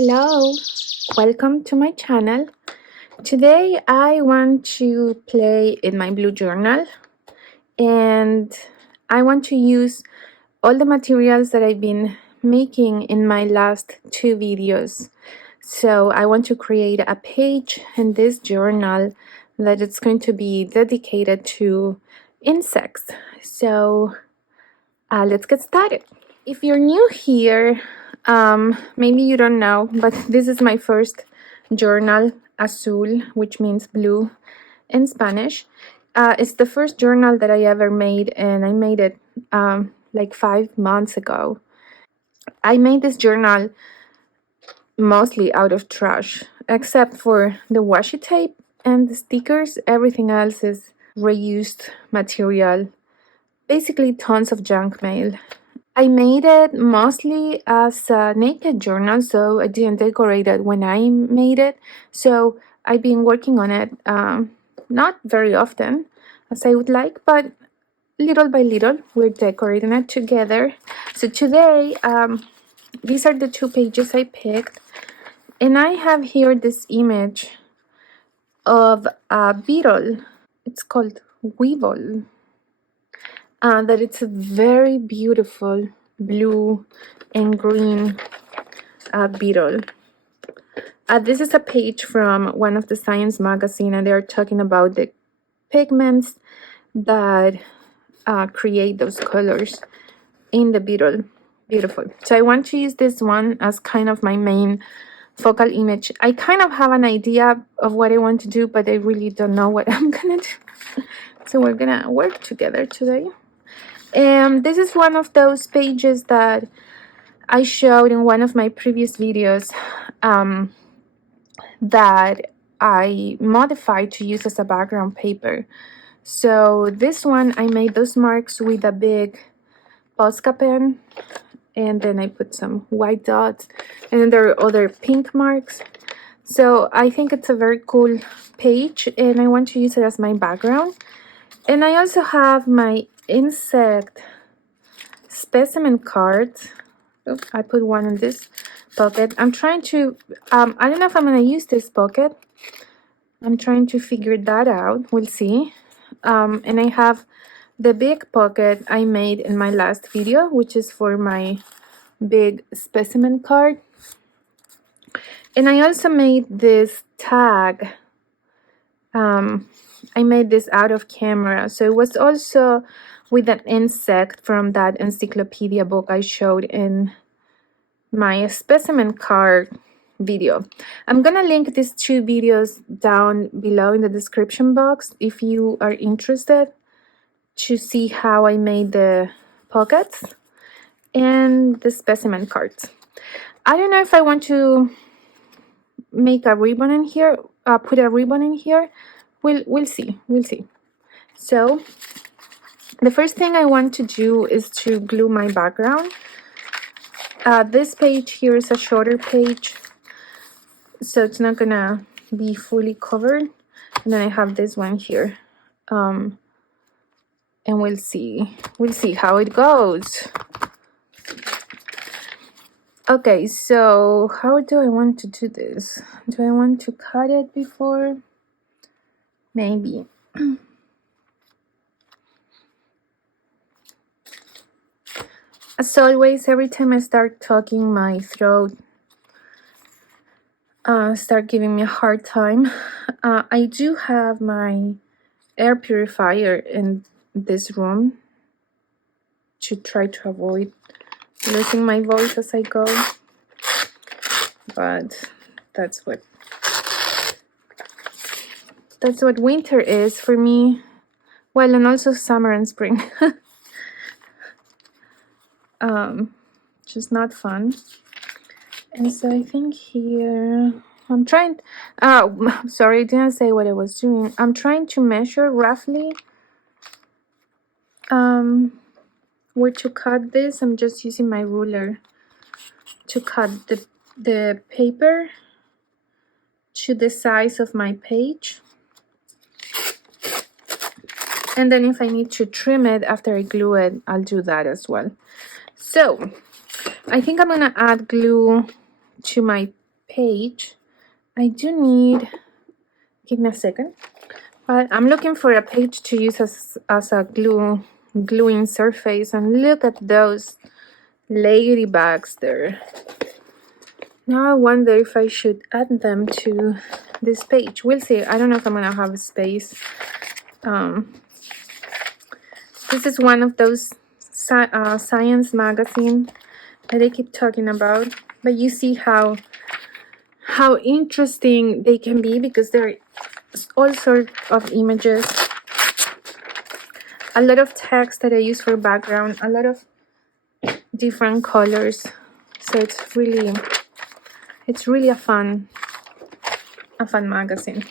Hello, welcome to my channel. Today I want to play in my blue journal and I want to use all the materials that I've been making in my last two videos. So I want to create a page in this journal that it's going to be dedicated to insects. So let's get started. If you're new here, maybe you don't know, but this is my first journal, Azul, which means blue in Spanish. It's the first journal that I ever made, and I made it like 5 months ago. I made this journal mostly out of trash, except for the washi tape and the stickers. Everything else is reused material, basically tons of junk mail. I made it mostly as a naked journal, so I didn't decorate it when I made it. So I've been working on it not very often as I would like, but little by little we're decorating it together. So today, these are the 2 pages I picked, and I have here this image of a beetle. It's called weevil. That it's a very beautiful blue and green beetle. This is a page from one of the science magazine, and they're talking about the pigments that create those colors in the beetle. Beautiful. So I want to use this one as kind of my main focal image. I kind of have an idea of what I want to do, but I really don't know what I'm gonna do. So we're gonna work together today. This is one of those pages that I showed in one of my previous videos that I modified to use as a background paper. So this one, I made those marks with a big Posca pen, and then I put some white dots, and then there are other pink marks. So I think it's a very cool page, and I want to use it as my background. And I also have my insect specimen cards. Oops, I put one in this pocket. I'm trying to, I don't know if I'm going to use this pocket. I'm trying to figure that out. We'll see. And I have the big pocket I made in my last video, which is for my big specimen card. And I also made this tag. I made this out of camera. So it was also with an insect from that encyclopedia book I showed in my specimen card video. I'm gonna link these 2 videos down below in the description box if you are interested to see how I made the pockets and the specimen cards. I don't know if I want to make a ribbon in here, put a ribbon in here. We'll see. So the first thing I want to do is to glue my background. This page here is a shorter page, so it's not gonna be fully covered. And then I have this one here, and we'll see how it goes. Okay, so how do I want to do this? Do I want to cut it before? Maybe. As always, every time I start talking, my throat start giving me a hard time. I do have my air purifier in this room to try to avoid losing my voice as I go, but that's what winter is for me. Well, and also summer and spring. Just not fun. And so I think here I'm trying, sorry, I didn't say what I was doing. I'm trying to measure roughly where to cut this. I'm just using my ruler to cut the paper to the size of my page. And then if I need to trim it after I glue it, I'll do that as well. So I think I'm gonna add glue to my page, I do need, give me a second. I'm looking for a page to use as a gluing surface, and look at those ladybugs there. Now I wonder if I should add them to this page. We'll see. I don't know if I'm gonna have a space. This is one of those science magazine that I keep talking about, but you see how interesting they can be, because there are all sorts of images, a lot of text that I use for background, a lot of different colors. So it's really a fun magazine.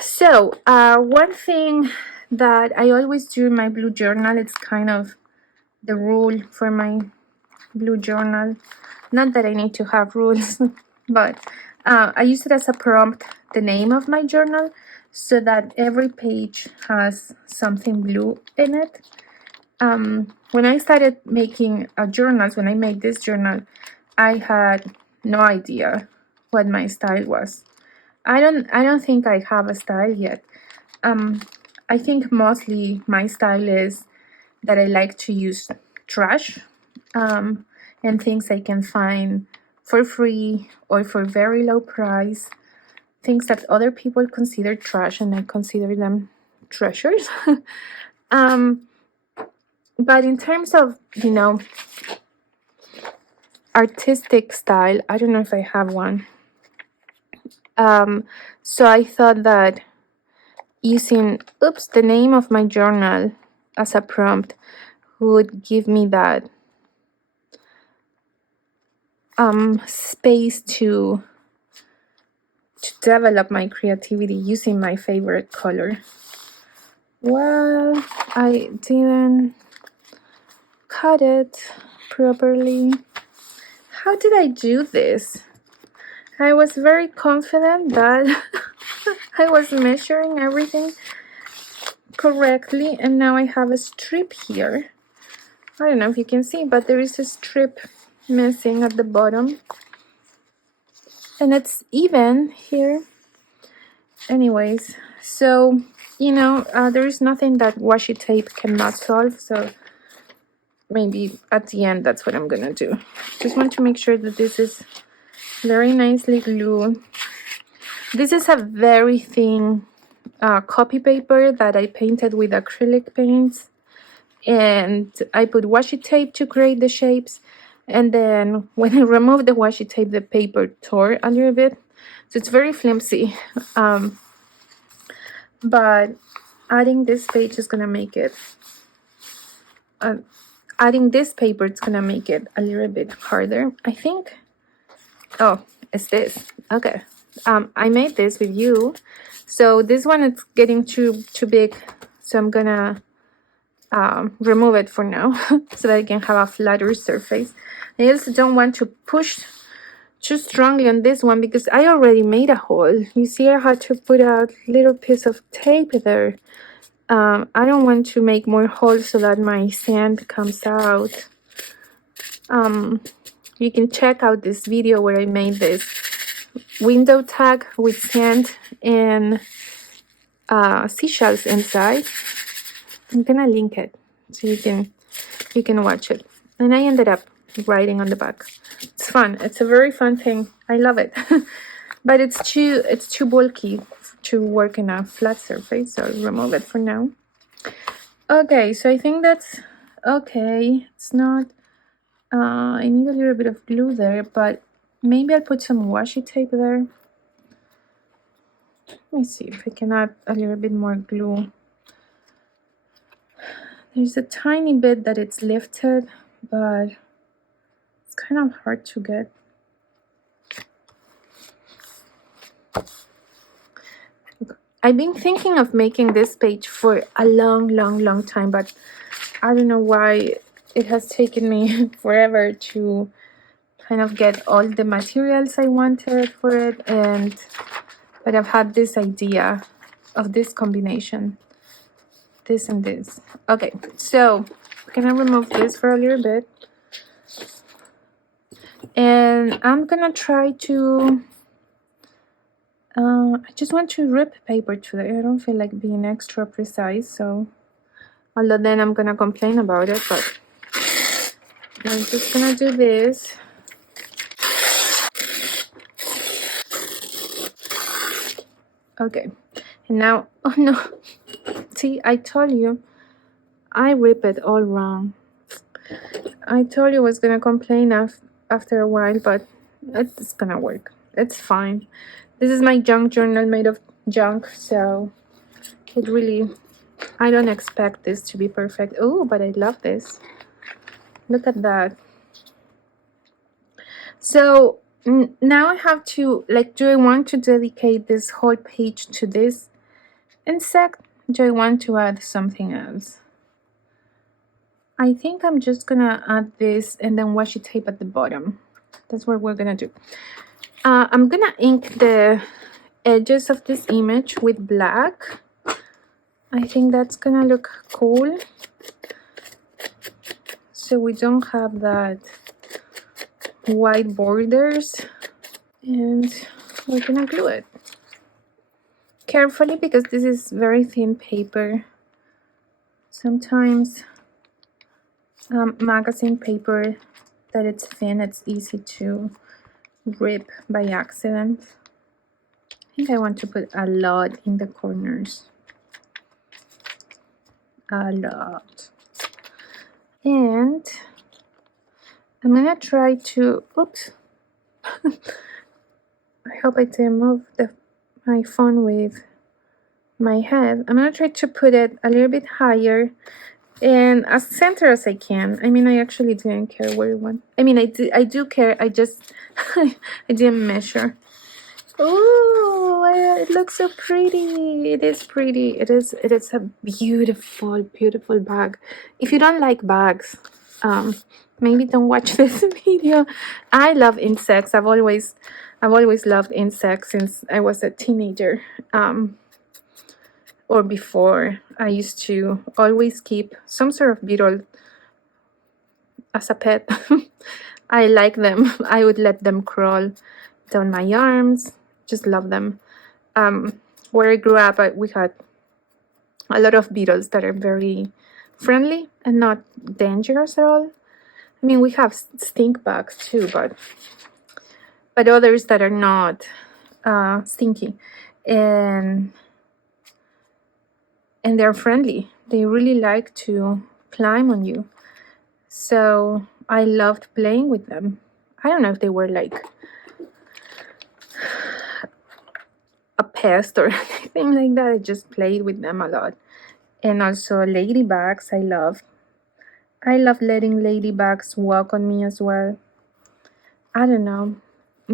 So one thing that I always do in my blue journal, it's kind of the rule for my blue journal. Not that I need to have rules, but I use it as a prompt, the name of my journal, so that every page has something blue in it. When I started making journals, when I made this journal, I had no idea what my style was. I don't think I have a style yet. I think mostly my style is that I like to use trash and things I can find for free or for very low price, things that other people consider trash and I consider them treasures. But in terms of, artistic style, I don't know if I have one. So I thought that using the name of my journal as a prompt would give me that space to develop my creativity using my favorite color. Well, I didn't cut it properly. How did I do this? I was very confident that I was measuring everything correctly, and now I have a strip here. I don't know if you can see, but there is a strip missing at the bottom, and it's even here. Anyways, so there is nothing that washi tape cannot solve, so maybe at the end that's what I'm gonna do. Just want to make sure that this is very nicely glued. This is a very thin copy paper that I painted with acrylic paints, and I put washi tape to create the shapes, and then when I removed the washi tape, the paper tore a little bit, so it's very flimsy. But adding this page is gonna make it adding this paper, it's gonna make it a little bit harder, I think. Oh, it's this. Okay. I made this with you, so this one is getting too big, so I'm gonna remove it for now so that I can have a flatter surface. I also don't want to push too strongly on this one because I already made a hole. You see, I had to put a little piece of tape there. I don't want to make more holes so that my sand comes out. You can check out this video where I made this window tag with sand and seashells inside. I'm gonna link it so you can watch it. And I ended up writing on the back. It's fun. It's a very fun thing. I love it. But it's too bulky to work in a flat surface, so I'll remove it for now. Okay, so I think that's okay. It's not I need a little bit of glue there, but maybe I'll put some washi tape there. Let me see if I can add a little bit more glue. There's a tiny bit that it's lifted, but it's kind of hard to get. I've been thinking of making this page for a long time, but I don't know why it has taken me forever to kind of get all the materials I wanted for it, but I've had this idea of this combination, this and this. Okay, so I'm gonna remove this for a little bit. And I'm gonna try to I just want to rip paper today. I don't feel like being extra precise, so although then I'm gonna complain about it, but I'm just gonna do this. Okay, and now, oh no, see, I told you, I rip it all wrong. I told you I was gonna complain after a while, but it's gonna work. It's fine. This is my junk journal made of junk, so it really, I don't expect this to be perfect. Oh, but I love this. Look at that. So now I have to, like, do I want to dedicate this whole page to this insect? Do I want to add something else? I think I'm just gonna add this and then washi tape at the bottom. That's what we're gonna do. I'm gonna ink the edges of this image with black. I think that's gonna look cool. So we don't have that white borders. And we're gonna glue it carefully because this is very thin paper. Sometimes magazine paper that it's thin, it's easy to rip by accident. I think I want to put a lot in the corners. A lot. And I'm gonna try to, oops. I hope I didn't move my phone with my head. I'm gonna try to put it a little bit higher and as center as I can. I mean, I actually didn't care where it went. I mean, I do care. I just I didn't measure. Oh, it looks so pretty. It is pretty. It is a beautiful, beautiful bag. If you don't like bags, maybe don't watch this video. I love insects. I've always loved insects since I was a teenager. Or before, I used to always keep some sort of beetle as a pet. I like them. I would let them crawl down my arms. Just love them. Where I grew up, we had a lot of beetles that are very friendly and not dangerous at all. I mean, we have stink bugs too, but others that are not stinky, and they're friendly. They really like to climb on you. So I loved playing with them. I don't know if they were like a pest or anything like that. I just played with them a lot. And also ladybugs, I love letting ladybugs walk on me as well. I don't know. I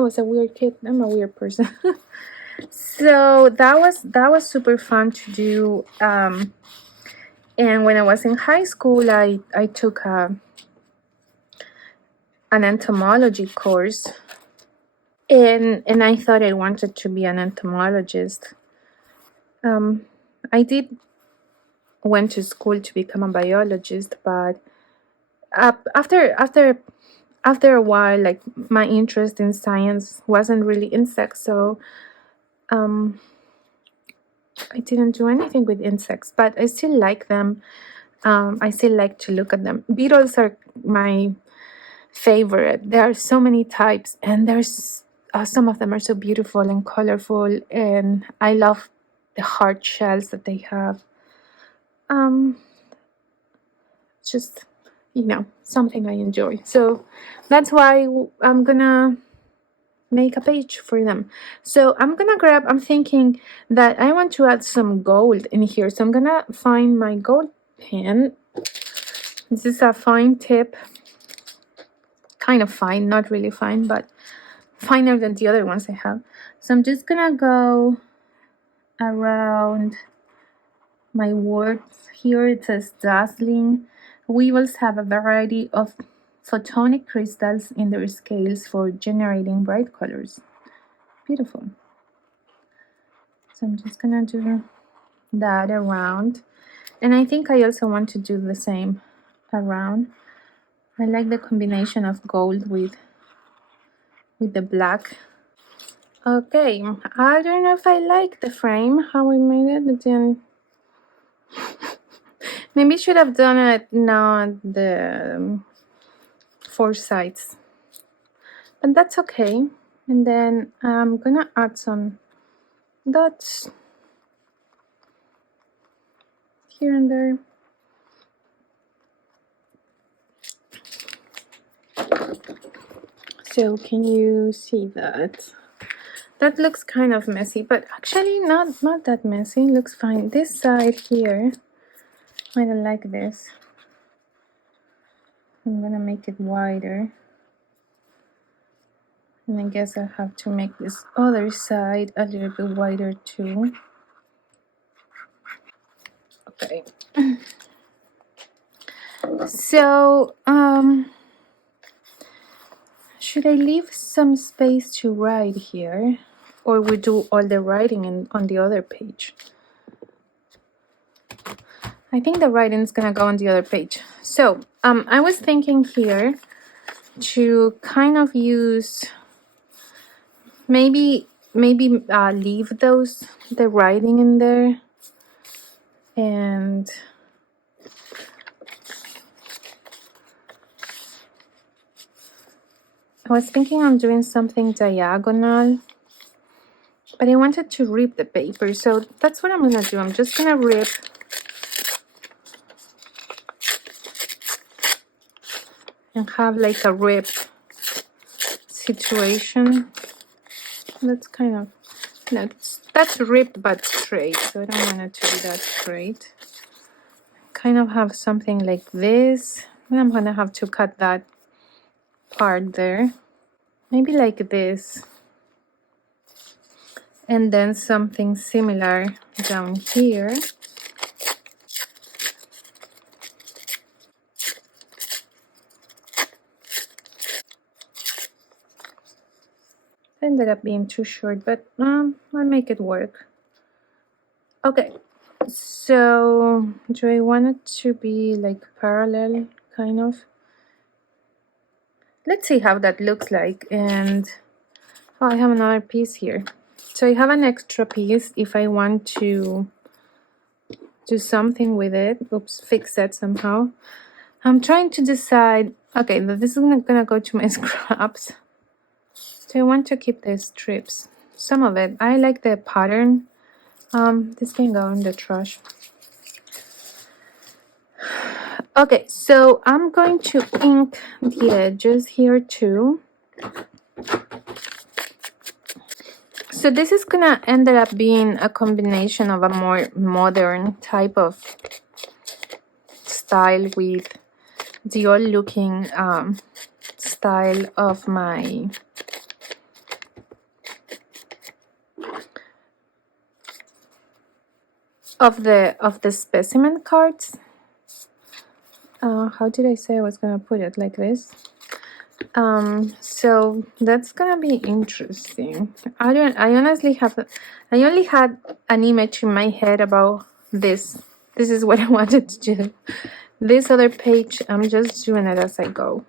was a weird kid. I'm a weird person. So that was super fun to do. And when I was in high school, I took an entomology course. And I thought I wanted to be an entomologist. I did went to school to become a biologist, but after a while, like, my interest in science wasn't really insects, so I didn't do anything with insects, but I still like them. I still like to look at them. Beetles are my favorite. There are so many types, and there's some of them are so beautiful and colorful, and I love the hard shells that they have. Just, something I enjoy. So that's why I'm gonna make a page for them. So I'm thinking that I want to add some gold in here. So I'm gonna find my gold pen. This is a fine tip. Kind of fine, not really fine, but finer than the other ones I have. So I'm just gonna go around my words here. It says dazzling. Weevils have a variety of photonic crystals in their scales for generating bright colors. Beautiful. So I'm just gonna do that around. And I think I also want to do the same around. I like the combination of gold with the black. Okay, I don't know if I like the frame, how I made it, but then maybe should have done it not the 4 sides, but that's okay. And then I'm gonna add some dots here and there. So can you see that? That looks kind of messy, but actually not that messy. It looks fine. This side here, I don't like this. I'm gonna make it wider. And I guess I have to make this other side a little bit wider too. Okay. So, should I leave some space to write here? Or we do all the writing on the other page? I think the writing is gonna go on the other page. So, I was thinking here to kind of use, maybe leave the writing in there, and I was thinking on doing something diagonal, but I wanted to rip the paper, so that's what I'm gonna do. I'm just gonna rip and have like a rip situation. That's kind of, no, that's ripped but straight, so I don't want it to be that straight. Kind of have something like this, and I'm gonna have to cut that part there, maybe like this, and then something similar down here. Ended up being too short, but I'll make it work. Okay, so do I want it to be like parallel, kind of? Let's see how that looks like. And oh, I have another piece here. So I have an extra piece if I want to do something with it. Oops, fix that somehow. I'm trying to decide, okay, this is gonna go to my scraps. So I want to keep the strips, some of it. I like the pattern. This can go in the trash. Okay, so I'm going to ink the edges here too. So this is gonna end up being a combination of a more modern type of style with the old looking style of my of the specimen cards. How did I say I was gonna put it like this? So that's gonna be interesting. I only had an image in my head about this. This is what I wanted to do. This other page, I'm just doing it as I go.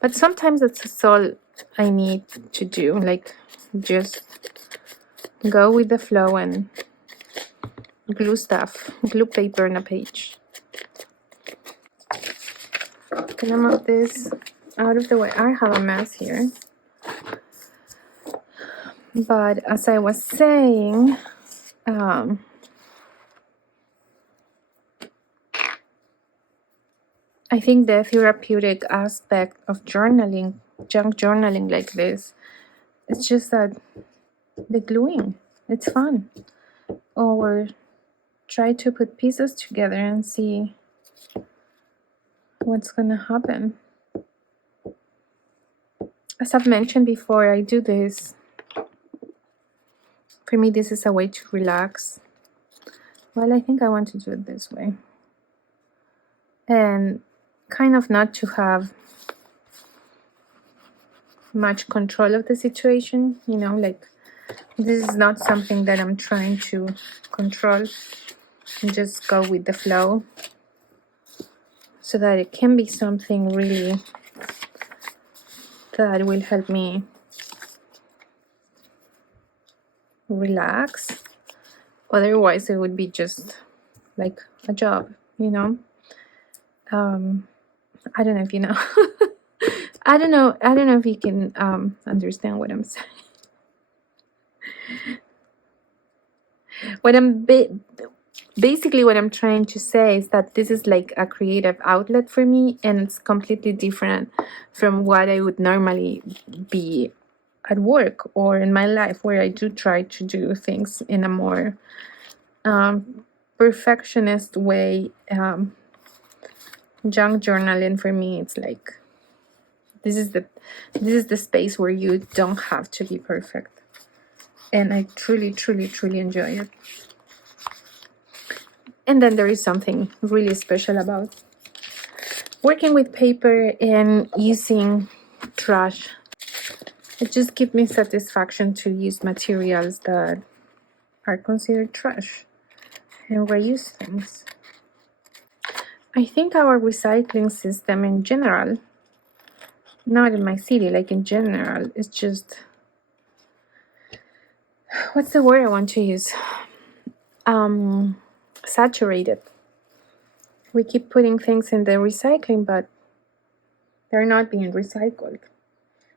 But sometimes that's all I need to do, like just go with the flow and glue paper on a page. Can I move this out of the way? I have a mess here. But as I was saying, I think the therapeutic aspect of journaling, junk journaling like this, it's just that the gluing, it's fun. Or try to put pieces together and see what's gonna happen. As I've mentioned before, I do this. For me, this is a way to relax. Well, I think I want to do it this way. And kind of not to have much control of the situation, you know, like this is not something that I'm trying to control and just go with the flow. so that it can be something really that will help me relax. Otherwise, it would be just like a job, you know. I don't know if you know. I don't know if you can understand what I'm saying. Basically what I'm trying to say is that this is like a creative outlet for me, and it's completely different from what I would normally be at work or in my life, where I do try to do things in a more perfectionist way. Junk journaling for me, it's like this is the space where you don't have to be perfect, and I truly enjoy it. And then there is something really special about working with paper and using trash. It just gives me satisfaction to use materials that are considered trash and reuse things. I think our recycling system in general, not in my city, like in general, is just, what's the word I want to use? Saturated. We keep putting things in the recycling, but they're not being recycled.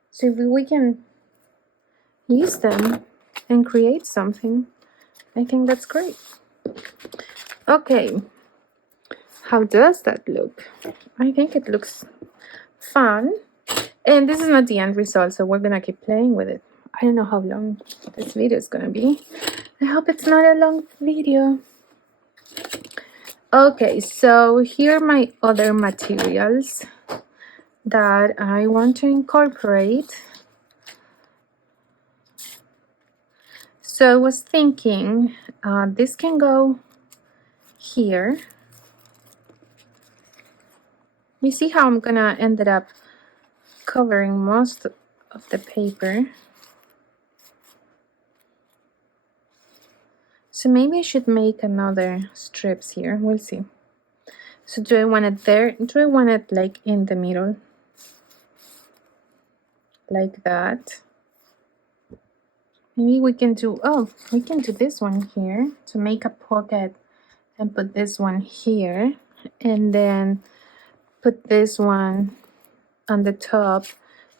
So if we can use them and create something, I think that's great. Okay, how does that look? I think it looks fun. And this is not the end result, so we're gonna keep playing with it. I don't know how long this video is gonna be. I hope it's not a long video. Okay, so here are my other materials that I want to incorporate. So I was thinking this can go here. You see how I'm gonna end up covering most of the paper. So maybe I should make another strips here. We'll see. So do I want it there? Do I want it like in the middle? Like that. Maybe we can do, we can do this one here to make a pocket and put this one here. And then put this one on the top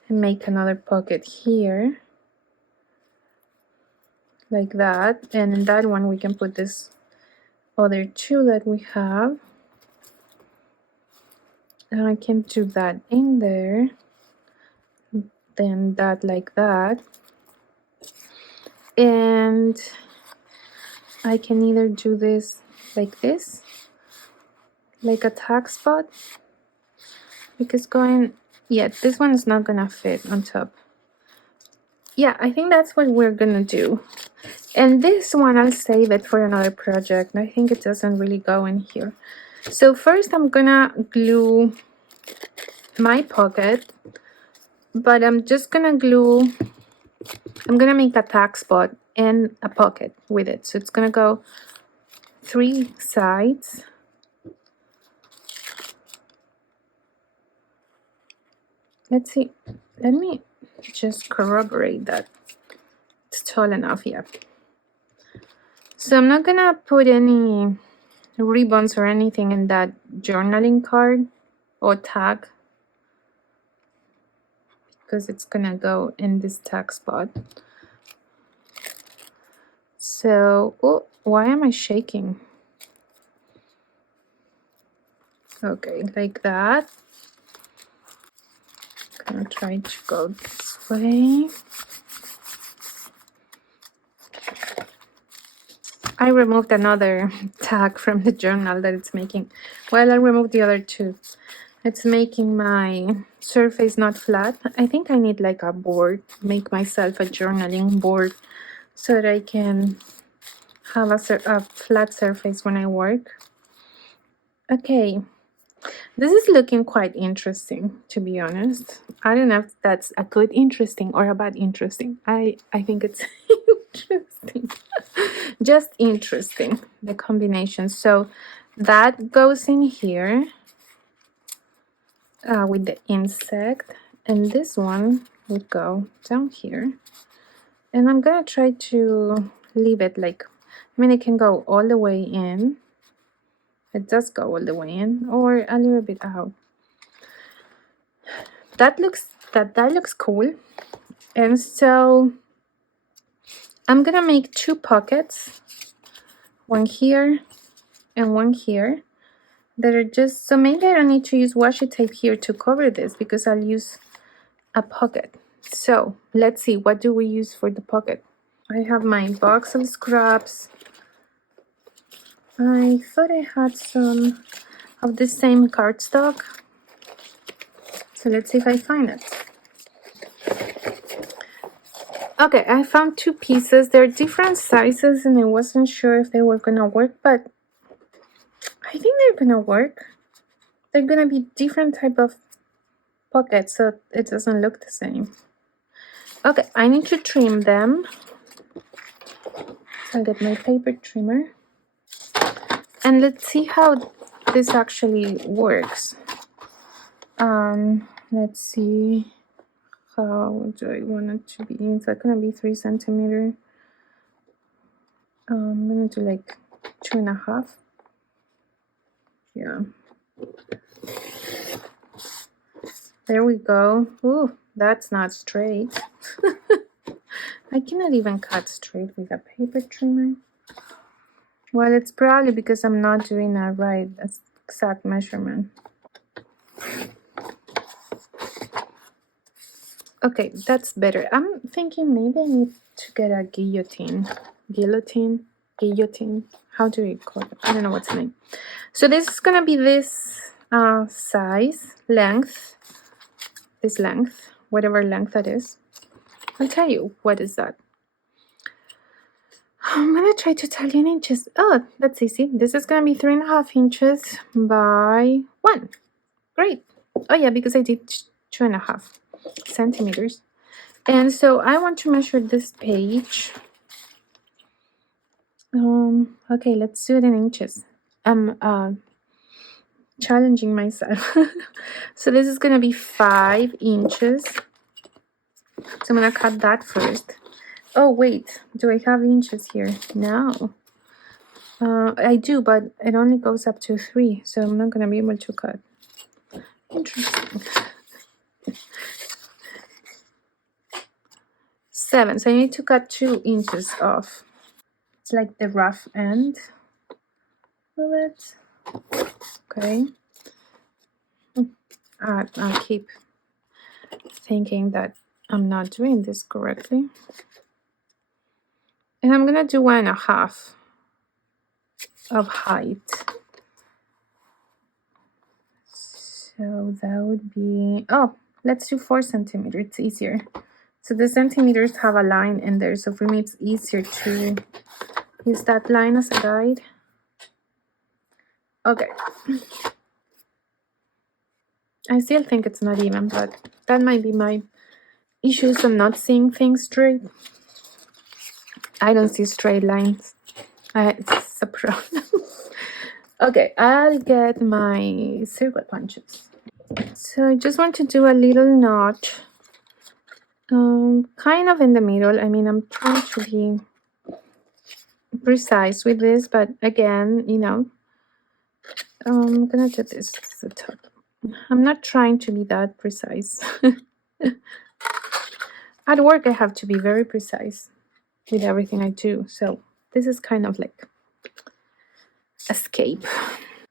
and make another pocket here. Like that. And in that one we can put this other two that we have. And I can do that in there. Then that like that. And I can either do this, like a tag spot, because this one is not gonna fit on top. Yeah, I think that's what we're gonna do. And this one, I'll save it for another project. I think it doesn't really go in here. So first I'm gonna glue my pocket, but I'm gonna make a tag spot and a pocket with it. So it's gonna go 3 sides. Let's see. Let me just corroborate that it's tall enough. Yeah. So I'm not gonna put any ribbons or anything in that journaling card or tag, because it's gonna go in this tag spot. So, why am I shaking? Okay, like that. Gonna try to go this way. I removed another tag from the journal that it's making. Well, I removed the other two. It's making my surface not flat. I think I need like a board, make myself a journaling board so that I can have a flat surface when I work. Okay, this is looking quite interesting, to be honest. I don't know if that's a good interesting or a bad interesting. I think it's interesting. Just interesting, the combination. So that goes in here. with the insect, and this one would go down here. And I'm gonna try to leave it like, I mean, it can go all the way in. It does go all the way in, or a little bit out. That looks cool. And so I'm gonna make 2 pockets, one here and one here, that are just, so maybe I don't need to use washi tape here to cover this because I'll use a pocket. So let's see, what do we use for the pocket? I have my box of scraps. I thought I had some of the same cardstock. So let's see if I find it. Okay, I found 2 pieces. They're different sizes and I wasn't sure if they were gonna work, but I think they're gonna work. They're gonna be different type of pockets, so it doesn't look the same. Okay, I need to trim them. I'll get my paper trimmer. And let's see how this actually works. Let's see, how do I want it to be? Is that gonna be 3 centimeter? I'm gonna do like 2.5. Yeah. There we go. Ooh, that's not straight. I cannot even cut straight with a paper trimmer. Well, it's probably because I'm not doing a right exact measurement. Okay, that's better. I'm thinking maybe I need to get a guillotine. Guillotine? How do you call it? I don't know what's the name. So this is gonna be this size, length, this length, whatever length that is. I'll tell you what is that. I'm gonna try to tell you in inches. Oh, that's easy. This is gonna be 3.5 inches by 1. Great. Oh yeah, because I did 2.5 centimeters. And so I want to measure this page. Okay, let's do it in inches. I'm challenging myself. So this is gonna be 5 inches. So I'm gonna cut that first. Oh wait, do I have inches here? No. I do, but it only goes up to 3, so I'm not gonna be able to cut. Interesting. 7, so I need to cut 2 inches off. It's like the rough end of it. Okay. I'll keep thinking that I'm not doing this correctly. And I'm gonna do 1.5 of height. So that would be, oh, let's do 4 centimeters. It's easier. So the centimeters have a line in there. So for me, it's easier to use that line as a guide. Okay. I still think it's not even, but that might be my issues of not seeing things straight. I don't see straight lines. It's a problem. Okay, I'll get my circle punches. So I just want to do a little notch, kind of in the middle. I mean, I'm trying to be precise with this, but again, you know, I'm gonna do this at the top. I'm not trying to be that precise. At work, I have to be very precise with everything I do. So this is kind of like escape.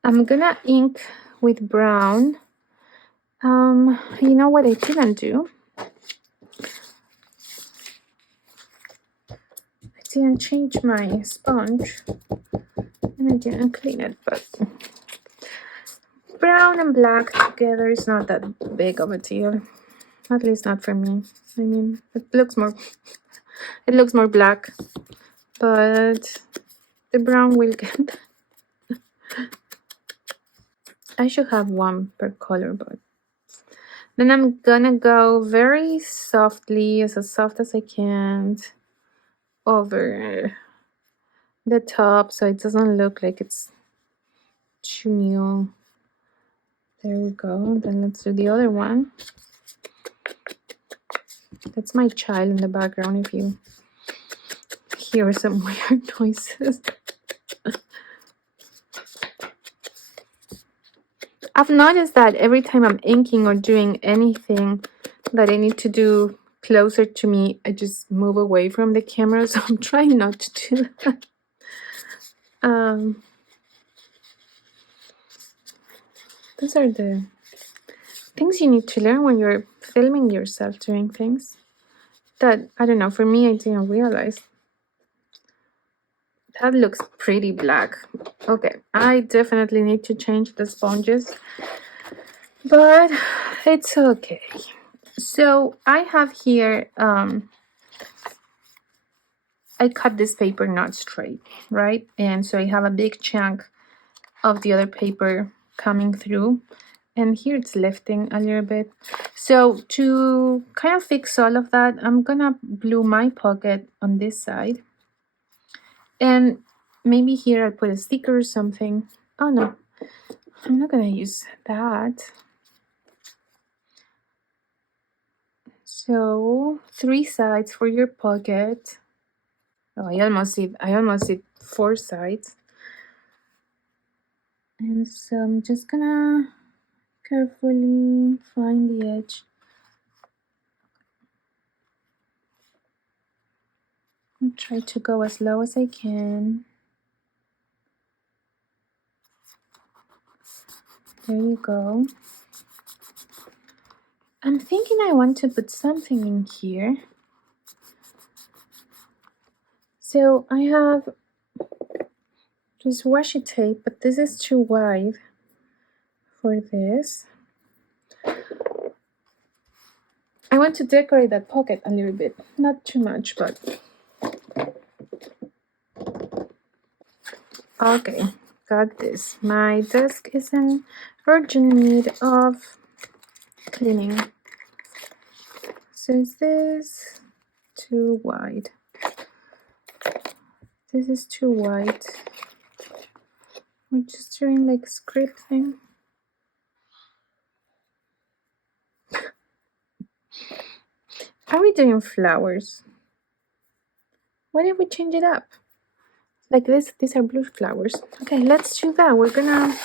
I'm gonna ink with brown. You know what I didn't do? I didn't change my sponge and I didn't clean it, but brown and black together is not that big of a deal. At least not for me. I mean, it looks more black, but the brown will get. I should have one per color, but then I'm gonna go very softly, as soft as I can, over the top so it doesn't look like it's too new. There we go. Then let's do the other one. That's my child in the background if you hear some weird noises. I've noticed that every time I'm inking or doing anything that I need to do closer to me, I just move away from the camera, so I'm trying not to do that. Those are the things you need to learn when you're filming yourself doing things that, I don't know, for me, I didn't realize. That looks pretty black. Okay, I definitely need to change the sponges, but it's okay. So I have here, I cut this paper not straight, right? And so I have a big chunk of the other paper coming through. And here it's lifting a little bit. So to kind of fix all of that, I'm gonna glue my pocket on this side. And maybe here I'll put a sticker or something. Oh no, I'm not gonna use that. So 3 sides for your pocket. Oh, I almost did 4 sides. And so I'm just gonna carefully find the edge. I'll try to go as low as I can. There you go. I'm thinking I want to put something in here. So I have this washi tape, but this is too wide for this. I want to decorate that pocket a little bit. Not too much, but... Okay, got this. My desk is in urgent need of cleaning. So is this too wide? This is too wide. We're just doing like script thing. Are we doing flowers? What if we change it up? Like this, these are blue flowers. Okay, let's do that. We're gonna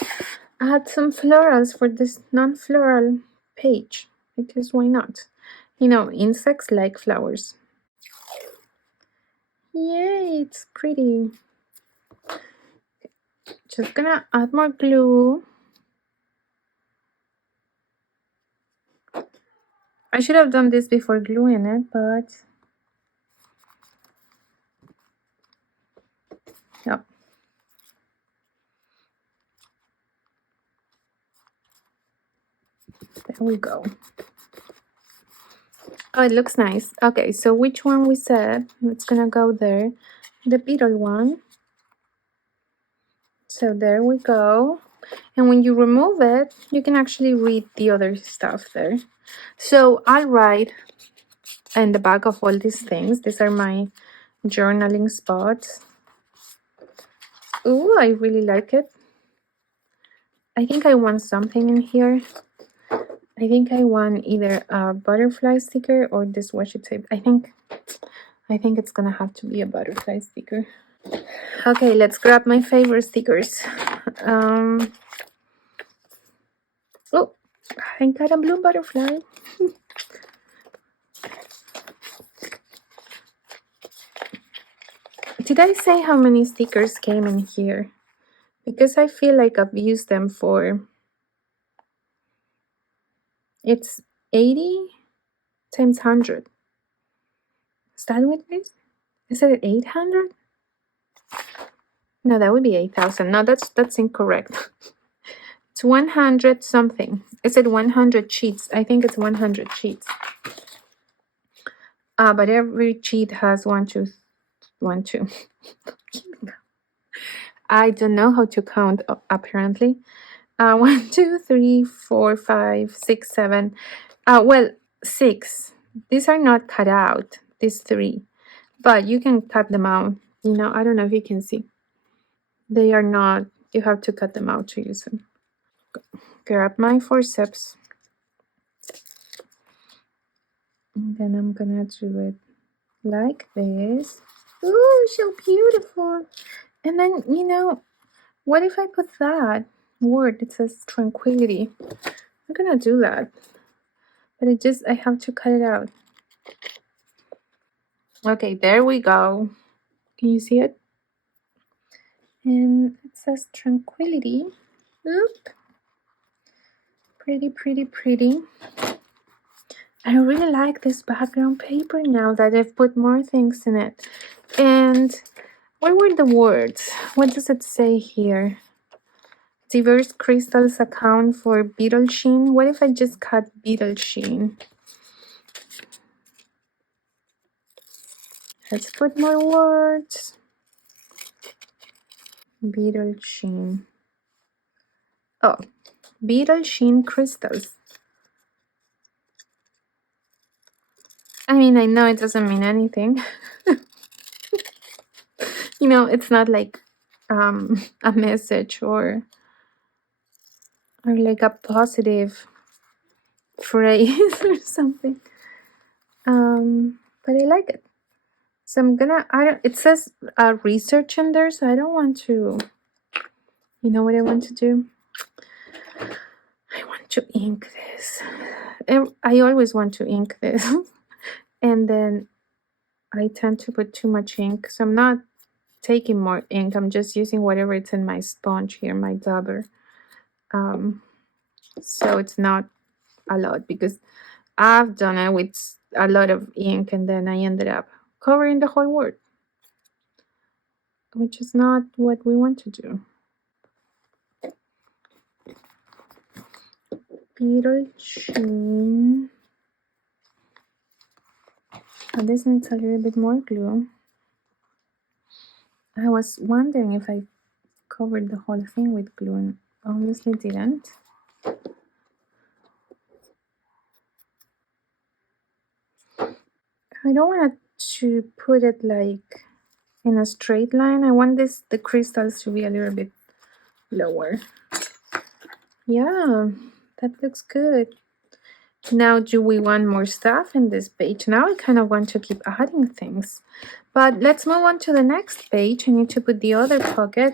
add some florals for this non-floral page, because why not? You know, insects like flowers. Yay, it's pretty. Just gonna add more glue. I should have done this before gluing it, but yeah. There we go. Oh, it looks nice. Okay, so which one we said? It's gonna go there. The beetle one. So there we go. And when you remove it, you can actually read the other stuff there. So I'll write in the back of all these things. These are my journaling spots. Ooh, I really like it. I think I want something in here. I think I want either a butterfly sticker or this washi tape. I think it's gonna have to be a butterfly sticker. Okay, let's grab my favorite stickers. Oh, I got a blue butterfly. Did I say how many stickers came in here? Because I feel like I've used them for... It's 80 times 100. Is that what it is? Is it 800? No, that would be 8,000. No, that's incorrect. It's 100 something. Is it 100 sheets? I think it's 100 sheets. But every sheet has 1, 2, 1, 2. I don't know how to count, apparently. 1, 2, 3, 4, 5, 6, 7. Well, 6. These are not cut out, these 3. But you can cut them out. You know, I don't know if you can see. They are not, you have to cut them out to use them. grab my forceps. And then I'm gonna do it like this. Ooh, so beautiful. And then, what if I put that word that says tranquility? I'm gonna do that. But I have to cut it out. Okay, there we go. Can you see it? And it says tranquility. Oop. Pretty, pretty, pretty. I really like this background paper now that I've put more things in it. And what were the words? What does it say here? Diverse crystals account for beetle sheen. What if I just cut beetle sheen? Let's put more words. Beetle sheen. Oh, beetle sheen crystals. I mean, I know it doesn't mean anything. It's not like a message or like a positive phrase or something. But I like it. So I'm gonna, it says research in there, so I don't want to, you know what I want to do? I want to ink this. I always want to ink this. And then I tend to put too much ink, so I'm not taking more ink. I'm just using whatever it's in my sponge here, my dauber. So it's not a lot, because I've done it with a lot of ink and then I ended up covering the whole word, which is not what we want to do. Beetle sheen. And this needs a little bit more glue. I was wondering if I covered the whole thing with glue, and obviously didn't. I don't want to put it like in a straight line. I want the crystals to be a little bit lower. Yeah, that looks good. Now, do we want more stuff in this page? Now I kind of want to keep adding things. But let's move on to the next page. I need to put the other pocket.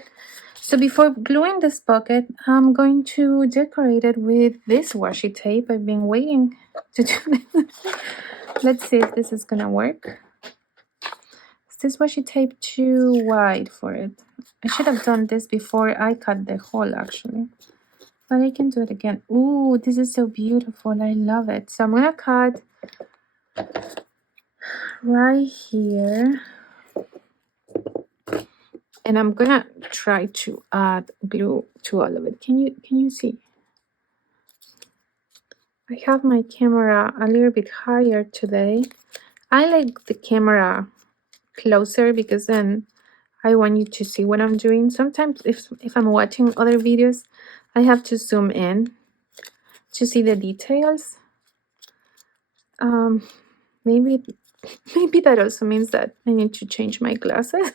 So before gluing this pocket, I'm going to decorate it with this washi tape. I've been waiting to do this. Let's see if this is gonna work. Is this washi tape too wide for it? I should have done this before I cut the hole, actually. But I can do it again. Ooh, this is so beautiful. I love it. So I'm gonna cut right here. And I'm gonna try to add glue to all of it. Can you see? I have my camera a little bit higher today. I like the camera closer because then I want you to see what I'm doing. Sometimes if I'm watching other videos, I have to zoom in to see the details. Maybe that also means that I need to change my glasses.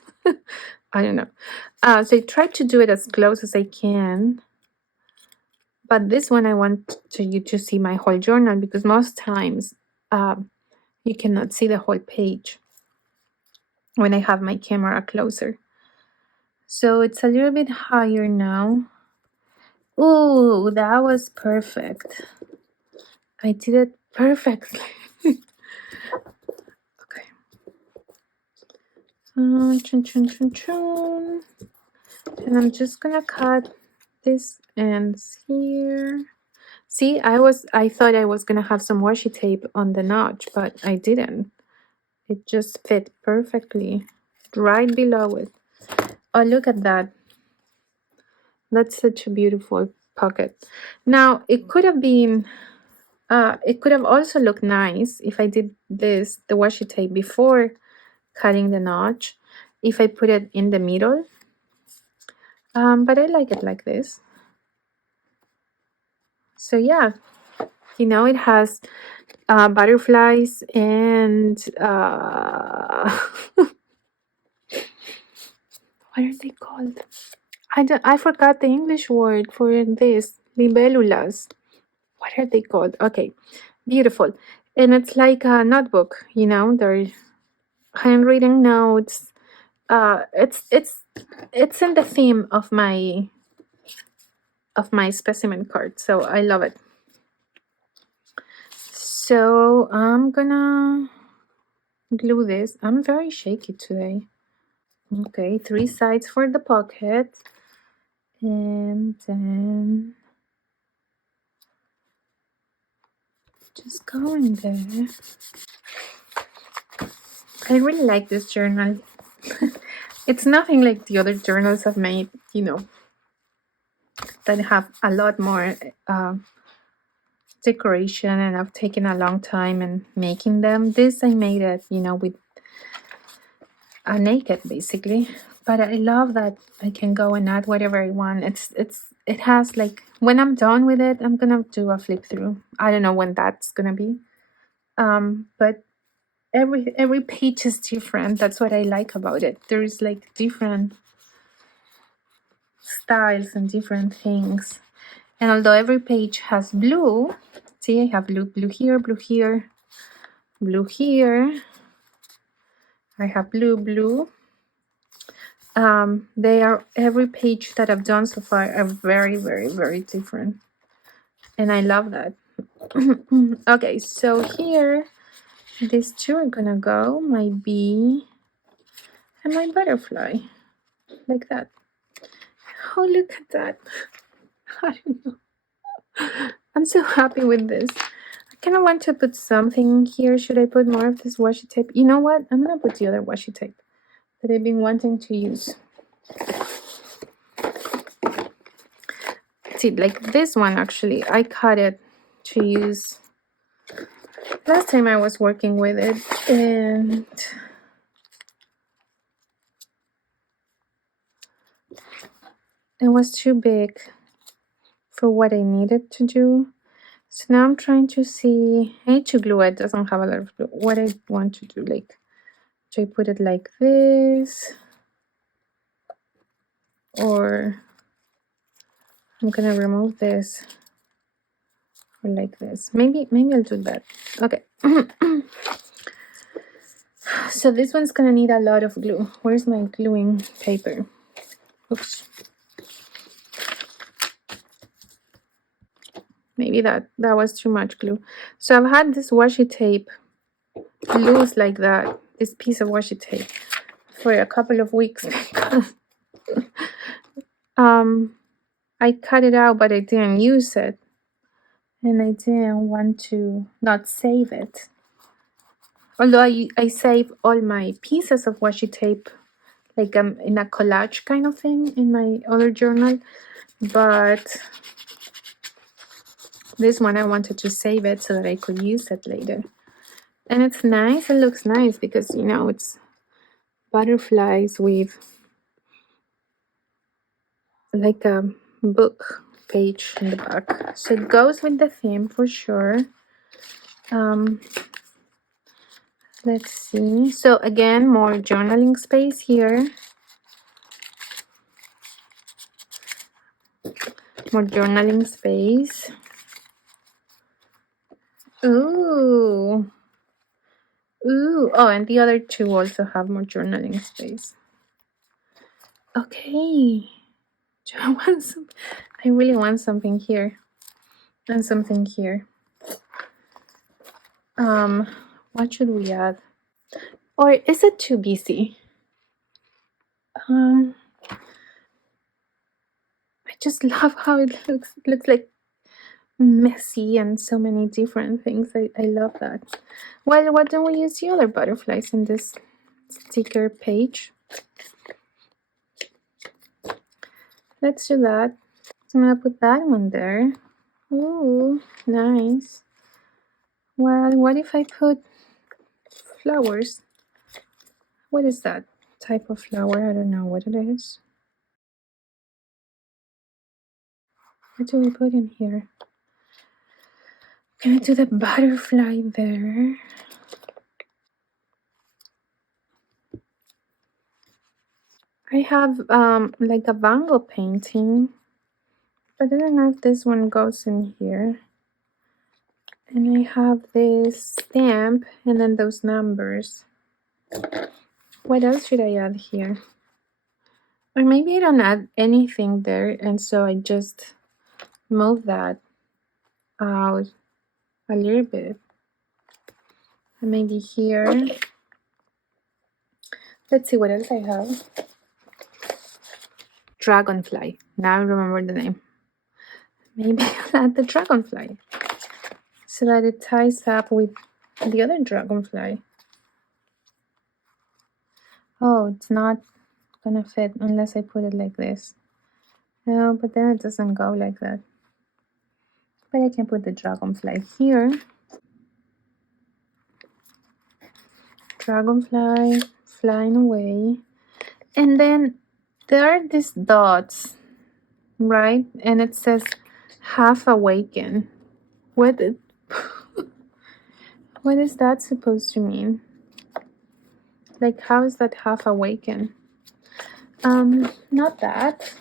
I don't know. So I try to do it as close as I can. But this one I want you to see my whole journal, because most times you cannot see the whole page when I have my camera closer. So it's a little bit higher now. Ooh, that was perfect. I did it perfectly. Okay. Chun, chun, chun, chun. And I'm just gonna cut this ends here. See, I thought I was gonna have some washi tape on the notch, but I didn't. It just fit perfectly right below it. Oh, look at that. That's such a beautiful pocket. Now, it could have been, it could have also looked nice if I did the washi tape before cutting the notch, if I put it in the middle. But I like it like this. So yeah, it has butterflies and what are they called? I forgot the English word for this. libellulas. What are they called? Okay, beautiful. And it's like a notebook, you know, they're handwritten notes. It's in the theme of my specimen card, so I love it. So I'm gonna glue this. I'm very shaky today. Okay, 3 sides for the pocket, and then just go in there. I really like this journal. It's nothing like the other journals I've made, you know, that have a lot more decoration, and I've taken a long time in making them. This I made it, you know, with a naked basically. But I love that I can go and add whatever I want. It has like, when I'm done with it, I'm gonna do a flip through. I don't know when that's gonna be. But every page is different. That's what I like about it. There's like different styles and different things. And although every page has blue, see, I have blue here, blue here, blue here. I have blue. They are, every page that I've done so far are very, very, very different. And I love that. Okay, so here, these two are gonna go, my bee and my butterfly, like that. Oh, look at that. I don't know. I'm so happy with this. I kind of want to put something here. Should I put more of this washi tape? You know what? I'm gonna put the other washi tape that I've been wanting to use. See, like this one, actually, I cut it to use last time I was working with it, and it was too big for what I needed to do. So now I'm trying to see, I need to glue it. Doesn't have a lot of glue. What I want to do, like, do I put it like this, or I'm gonna remove this, or like this. Maybe I'll do that. Okay. So this one's gonna need a lot of glue. Where's my gluing paper? Oops. Maybe that was too much glue. So I've had this washi tape loose like that, this piece of washi tape, for a couple of weeks because I cut it out, but I didn't use it, and I didn't want to not save it. Although I save all my pieces of washi tape like in a collage kind of thing in my other journal, but this one I wanted to save it so that I could use it later. And it's nice, it looks nice because, you know, it's butterflies with like a book page in the back. So it goes with the theme for sure. Let's see. So again, more journaling space here. More journaling space. Ooh. Ooh. Oh, and the other two also have more journaling space. Okay. Do I want some? I really want something here. And something here. What should we add? Or is it too busy? I just love how it looks. It looks like messy and so many different things. I love that. Well, why don't we use the other butterflies in this sticker page? Let's do that. I'm gonna put that one there. Ooh, nice. Well, what if I put flowers? What is that type of flower? I don't know what it is. What do we put in here? Can I do the butterfly there? I have like a Van Gogh painting But I don't know if this one goes in here. And I have this stamp and then those numbers. What else should I add here? Or maybe I don't add anything there, and so I just move that out a little bit. And maybe here. Let's see what else I have. Dragonfly. Now I remember the name. Maybe I'll add the dragonfly so that it ties up with the other dragonfly. Oh, it's not gonna fit unless I put it like this. No, but then it doesn't go like that. But I can put the dragonfly here. Dragonfly flying away. And then there are these dots, right? And it says half awaken. What is that supposed to mean? Like, how is that half awaken? Not that.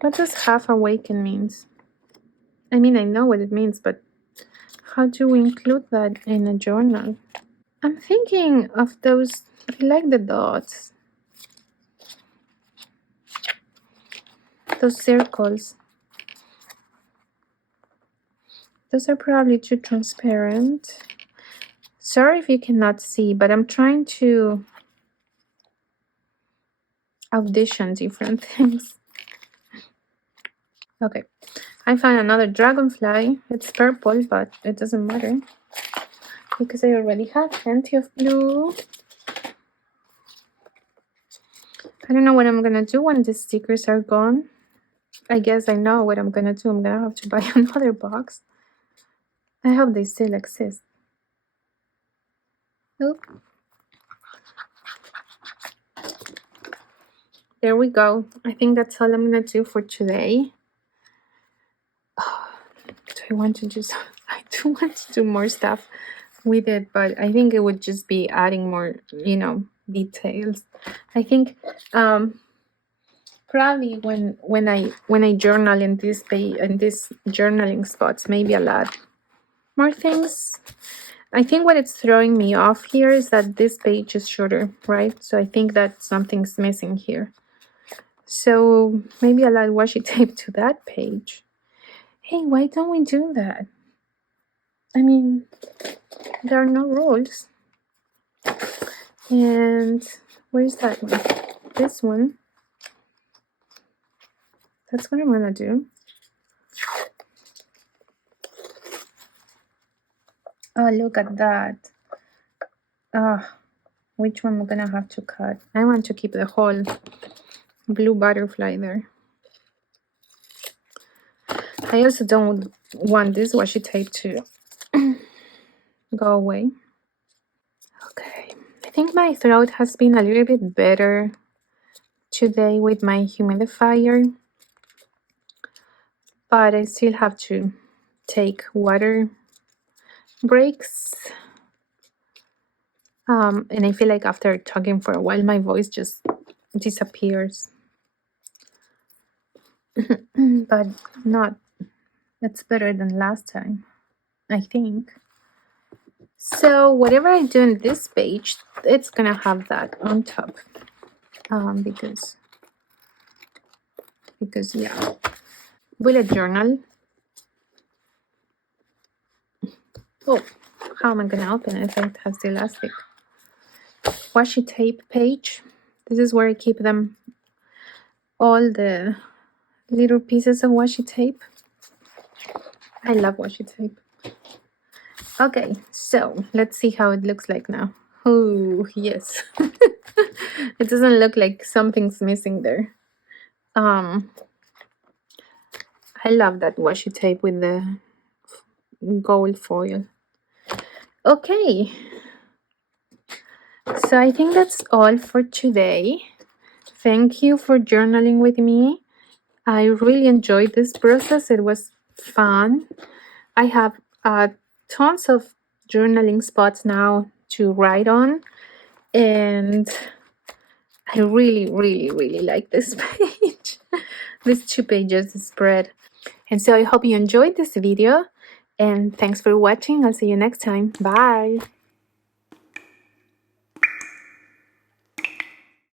What does half awaken means? I mean, I know what it means, but how do we include that in a journal? I'm thinking of those, I like the dots. Those circles. Those are probably too transparent. Sorry if you cannot see, but I'm trying to audition different things. Okay, I found another dragonfly. It's purple, but it doesn't matter because I already have plenty of blue. I don't know what I'm gonna do when the stickers are gone. I guess I know what I'm gonna do. I'm gonna have to buy another box. I hope they still exist. Oop. There we go. I think that's all I'm gonna do for today. Do I want to just, I do want to do more stuff with it, but I think it would just be adding more, details. I think probably when I journal in this page, in this journaling spots, maybe I'll add more things. I think what it's throwing me off here is that this page is shorter, right? So I think that something's missing here. So maybe I'll add washi tape to that page. Hey, why don't we do that? I mean, there are no rules. And where's that one? This one. That's what I'm gonna do. Oh, look at that. Which one am I gonna have to cut? I want to keep the whole blue butterfly there. I also don't want this washi tape to go away. Okay, I think my throat has been a little bit better today with my humidifier, but I still have to take water breaks. And I feel like after talking for a while, my voice just disappears. But not, it's better than last time, I think. So whatever I do in this page, it's gonna have that on top. Because yeah. Bullet journal. Oh, how am I gonna open it if it has the elastic? Washi tape page. This is where I keep them, all the little pieces of washi tape. I love washi tape. Okay, so let's see how it looks like now. Oh, yes. It doesn't look like something's missing there. I love that washi tape with the gold foil. Okay, so I think that's all for today. Thank you for journaling with me. I really enjoyed this process. It was fun. I have tons of journaling spots now to write on, and I really, really, really like this page. These 2 pages spread. And so I hope you enjoyed this video, and thanks for watching. I'll see you next time. Bye.